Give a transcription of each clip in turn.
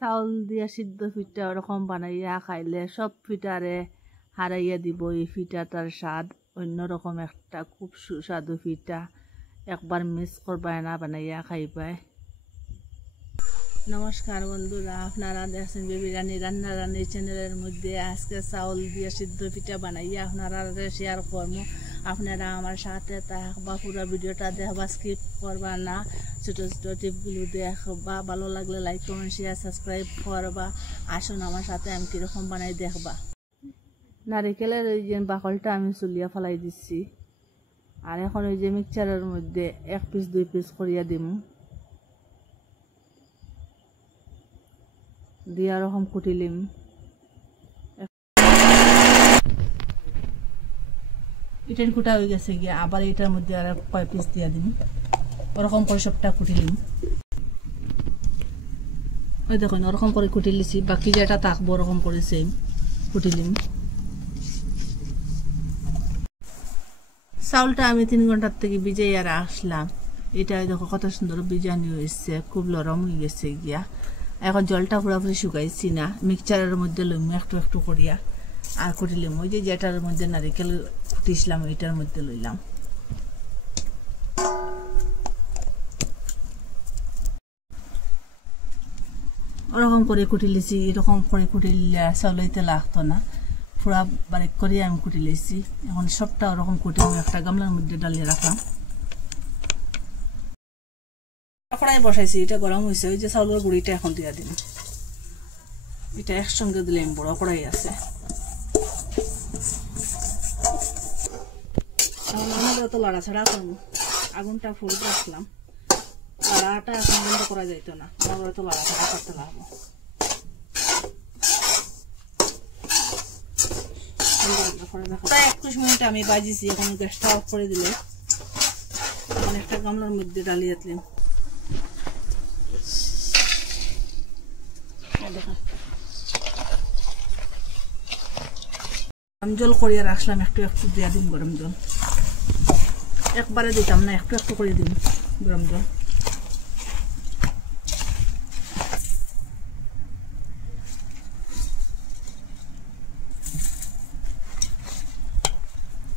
চাউল দিয়া সিদ্ধ পিঠা ওরকম বানাইয়া খাইলে সব পিঠারে হারাইয়া দিব। এই পিঠাটার স্বাদ অন্যরকম একটা খুব সুস্বাদু পিঠা, একবার মিস করবাই না, বানাইয়া খাইবাই। নমস্কার বন্ধুরা, আপনারা দেখছেন বেবি রানী রান্না রান্নি চ্যানেলের মধ্যে। আজকে চাউল দিয়ে সিদ্ধ পিঠা বানাইয়া আপনারা শেয়ার করবো। আপনারা আমার সাথে থাকবা, পুরো ভিডিওটা দেখবা, স্কিপ করবা না। ছোটো ছোটো টিপগুলো দেখবা, ভালো লাগলে লাইক কমেন্ট শেয়ার সাবস্ক্রাইব করবা। আসুন আমার সাথে আমি কীরকম বানাই দেখবা। নারিকেলের ওই যে বাকলটা আমি চুলিয়া ফেলাই দিচ্ছি, আর এখন ওই যে মিক্সচারের মধ্যে 1 পিস 2 পিস করিয়া দিম, দিয়া রকম কুটিলিম। এটার কুটা হয়ে গেছে গিয়া, আবার এটার মধ্যে আর কয় পিস দিয়া দিম, ওরকম করে সবটা কুটিলিম। ওই দেখুন ওরকম করে কুটিলিছি, বাকি যেটা থাকবো ওরকম করে সেম কুটিলিম। চাউলটা আমি 3 ঘন্টার থেকে ভিজাইয়া রাখলাম। এটা দেখো কত সুন্দর বিজানি হয়েছে, খুব নরম হয়ে গেছে গিয়া। এখন জলটা পুরোপুরি শুকাইছি না, মিক্সচারের মধ্যে লইম একটু একটু করিয়া আর কুটিলিম। ওই যে যেটার মধ্যে নারিকেল কুটিছিলাম ওইটার মধ্যে লইলাম। ওরকম করে কুটিলেছি, এরকম করে কুটিলে চাউলাইতে লাগতো না, পুরা বারিক করে আমি কুটিলেছি। এখন সবটা ওরকম কুটি একটা গামলার মধ্যে ডালিয়ে রাখলাম। কড়াই বসাইছি, এটা গরম হয়েছে। ওই যে চাউলের গুঁড়িটা এখন দিয়া দিন, এটা একসঙ্গে দিলে বড় কড়াই আছে। তো লাড়াছাড়া করবো, আগুনটা ফুল রাখলাম। লাড়াটা এখন বন্ধ করা যাইতো না, আমার তো লাড়াছাড়া করতে লাগবো। 21 মিনিট আমি বাজিছি। এখন গ্যাসটা অফ করে দিলে এখন একটা গামলার মধ্যে ডালিয়ে দিলাম। গরম জল করিয়া রাখলাম, একটু একটু দিয়া দিন গরম জল, একবারে দিতাম না, একটু একটু করে দিন গরম জল।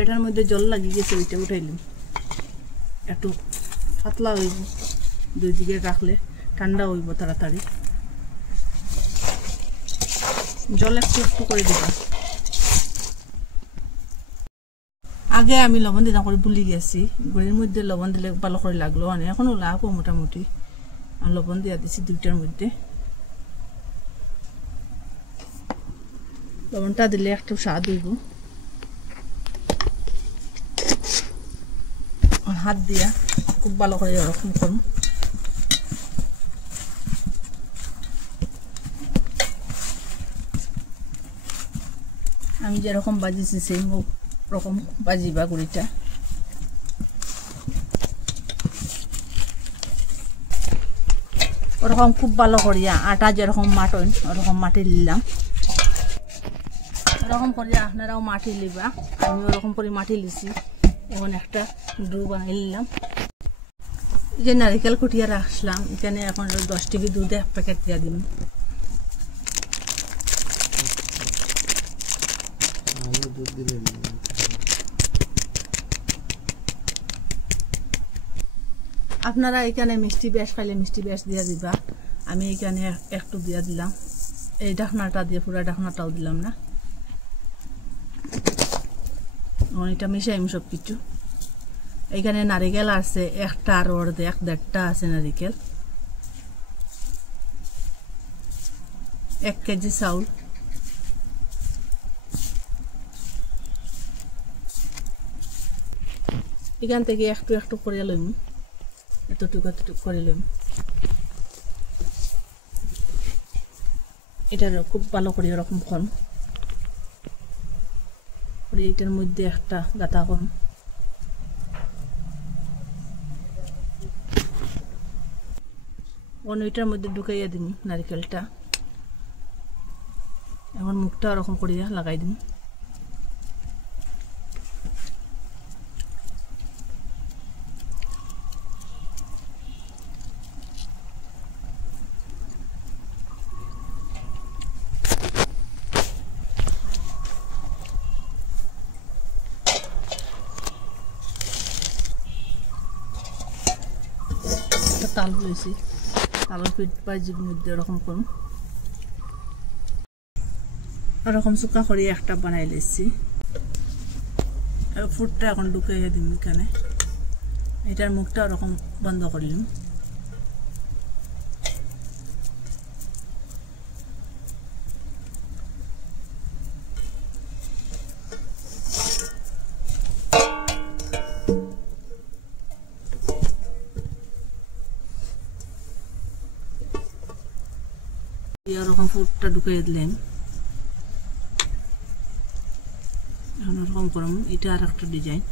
এটার মধ্যে জল লাগিয়ে গেছে, ওইটা উঠাইলাম। একটু পাতলা হইব, 2 দিকে রাখলে ঠান্ডা হইব তাড়াতাড়ি। জল একটু একটু করে দিবা। আগে আমি লবণ দিতাম করে ভুলি গেছি, গুড়ির মধ্যে লবণ দিলে ভালো করে লাগলো, মানে এখনো লাগবো মোটামুটি। লবণ দিয়া দিছি 2টার মধ্যে। লবণটা দিলে একটু স্বাদ হইব। হাত দিয়া খুব ভালো করে ওরকম করুন। আমি যেরকম বাজিছি সেই রকম বাজিবা গুড়িটা। ওরকম খুব ভালো করিয়া আটা যেরকম মাটন ওরকম মাটি নিলাম। ওরকম করিয়া আপনারাও মাটি লিবা, আমি ওরকম করে মাটি লিছি। এখন একটা ডো বানাই নিলাম। যে নারিকেল কুটিয়া রাখলাম, এখানে এখন 10 টিবি দুধ 1 প্যাকেট দিয়া দিন। আপনারা এখানে মিষ্টি বেশ খাইলে মিষ্টি বেশ দিয়া দিবা। আমি এখানে একটু দিয়া দিলাম, এই ঢাকনাটা দিয়ে, পুরা ঢাকনাটাও দিলাম না। এটা মিশাইম সব কিছু। এখানে নারিকেল আছে 1টা আর অর্ধেক 1.5টা আছে নারিকেল। 1 কেজি চাউল। এখান থেকে একটু একটু করে লইম, এতটুকু এতটুকু করে লইম। এটা খুব ভালো করে এরকম করম, এটার মধ্যে একটা গাঁথা করম। এটার মধ্যে ঢুকাইয়া দিন নারিকেলটা। এখন মুখটা ওরকম করিয়া লাগাই দিন। তাল লইছি তালের পিঠ ভাজির মধ্যে এরকম করুন এরকম শুকা করে একটা বানাই লেছি ফুটটা এখন ঢুকাইয়া দিন এখানে এটার মুখটা ওরকম বন্ধ করলাম এরকম ফুটটা ঢুকাই দিলেন এখন এরকম করুন এটা আর একটা ডিজাইন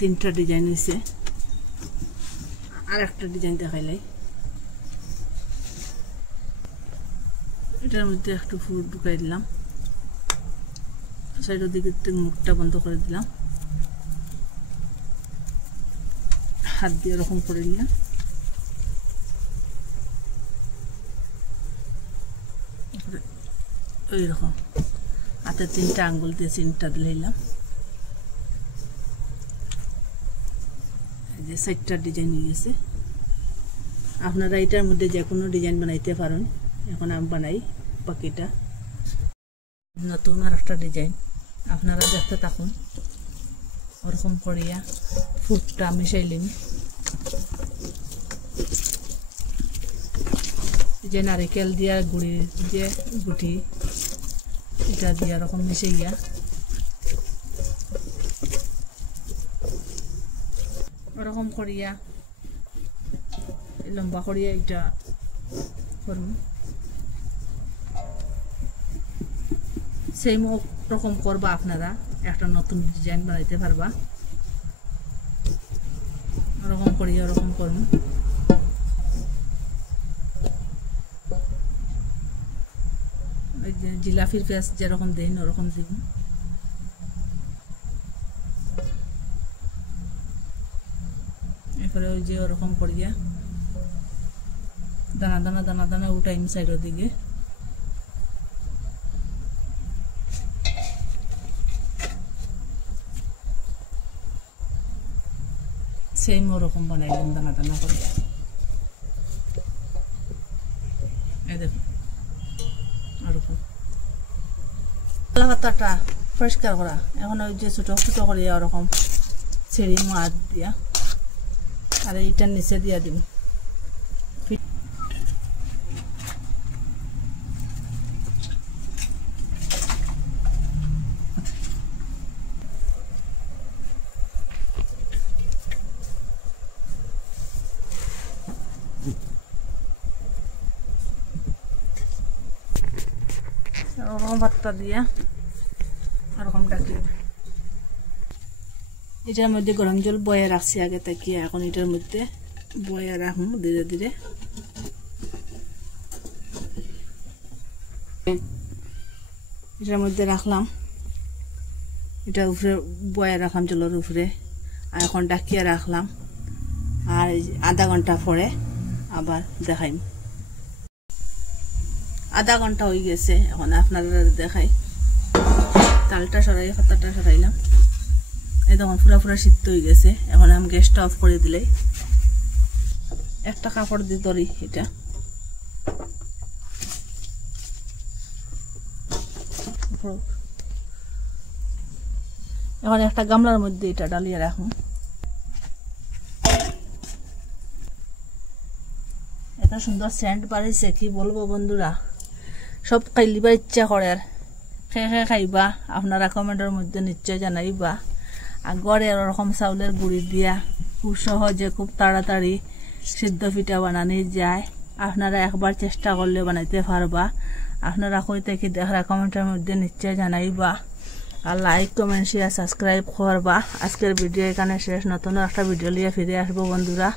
তিনটা ডিজাইন হয়েছে আর একটা ডিজাইন দেখাইলাই এটার মধ্যে একটু ফুল ঢুকাই দিলাম সাইডের দিকে মুখটা বন্ধ করে দিলাম হাত দিয়ে এরকম করে দিলাম ওই রকম হাতে তিনটা আঙ্গুল দিয়ে চিনটা দিলাম যে সাইডটা ডিজাইন হয়ে গেছে আপনারা এটার মধ্যে যে কোনো ডিজাইন বানাইতে পারেন এখন আমি বানাই বাকিটা নতুন আর একটা ডিজাইন আপনারা দেখতে থাকুন ওরকম করিয়া ফুটটা মিশাইলিম যে নারিকেল দিয়া গুড়ি যে গুটি এটা দিয়া এরকম মিশাইয়া ওরকম করিয়া লম্বা করিয়া এটা করুন সেই রকম করবা আপনারা একটা নতুন ডিজাইন বানাইতে পারবা ওরকম করিয়া ওরকম করুন ওই যে জিলাপির পেঁয়াজ যেরকম দেন ওরকম দিন এরপরে ওই যে ওরকম করিয়া দানা দানা দানা দানা উঠাইম সাইডের দিকে সেম ওরকম বানাইলাম দানা দানা করে এই দেখুন ওরকম কলা পাতাটা পরিষ্কার করা এখন ওই যে ছোটো ছোটো করিয়া ওরকম ছিঁড়ি মাছ দিয়া আর এইটার নিচে দিয়া দিন ওরকম ভাতটা দিয়া ওরকম ডাকি এটার মধ্যে গরম জল বয়ে রাখছি আগে তাকিয়ে এখন এটার মধ্যে বয়ে রাখুন ধীরে ধীরে এটার মধ্যে রাখলাম এটা উপরে বয়ে রাখলাম জলের উপরে আর এখন ডাকিয়ে রাখলাম আর আধা ঘন্টা পরে আবার দেখাইম আধা ঘন্টা হয়ে গেছে এখন আপনারা দেখাই তালটা সরাই পাতাটা সরাইলাম এই তখন পুরা পুরা সিদ্ধ হয়ে গেছে এখন আমি গ্যাসটা অফ করে দিলে একটা কাপড় দিয়ে ধরি এটা এখন একটা গামলার মধ্যে এটা ডালিয়ে রাখুন এত সুন্দর সেন্ট বাড়িছে কি বলবো বন্ধুরা সব খাইলিবার ইচ্ছা করে আর খেয়ে খাইবা আপনারা কমেন্টের মধ্যে নিশ্চয় জানাইবা আর গড়ে ওরকম চাউলের গুঁড়ি দিয়া খুব সহজে খুব তাড়াতাড়ি সিদ্ধ পিঠা বানানো যায় আপনারা একবার চেষ্টা করলে বানাইতে পারবা আপনারা কই থেকে দেখরা কমেন্টের মধ্যে নিশ্চয় জানাইবা আর লাইক কমেন্ট শেয়ার সাবস্ক্রাইব করবা আজকের ভিডিও এখানে শেষ নতুন একটা ভিডিও নিয়ে ফিরে আসবো বন্ধুরা।